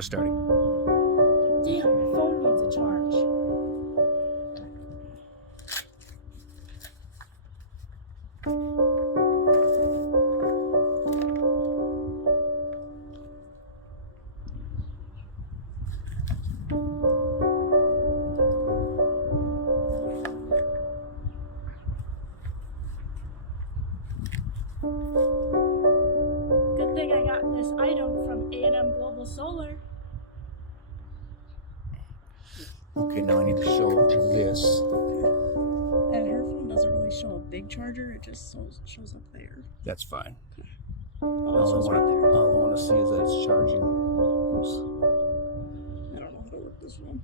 we're starting. Damn, my phone needs a charge. Good thing I got this item from AMGlobalSolar. Okay, now I need to show this. And her phone doesn't really show a big charger, it just shows up there. That's fine. Oh, it All shows I right there. want to see is that it's charging. Oops. I don't know how to work this one.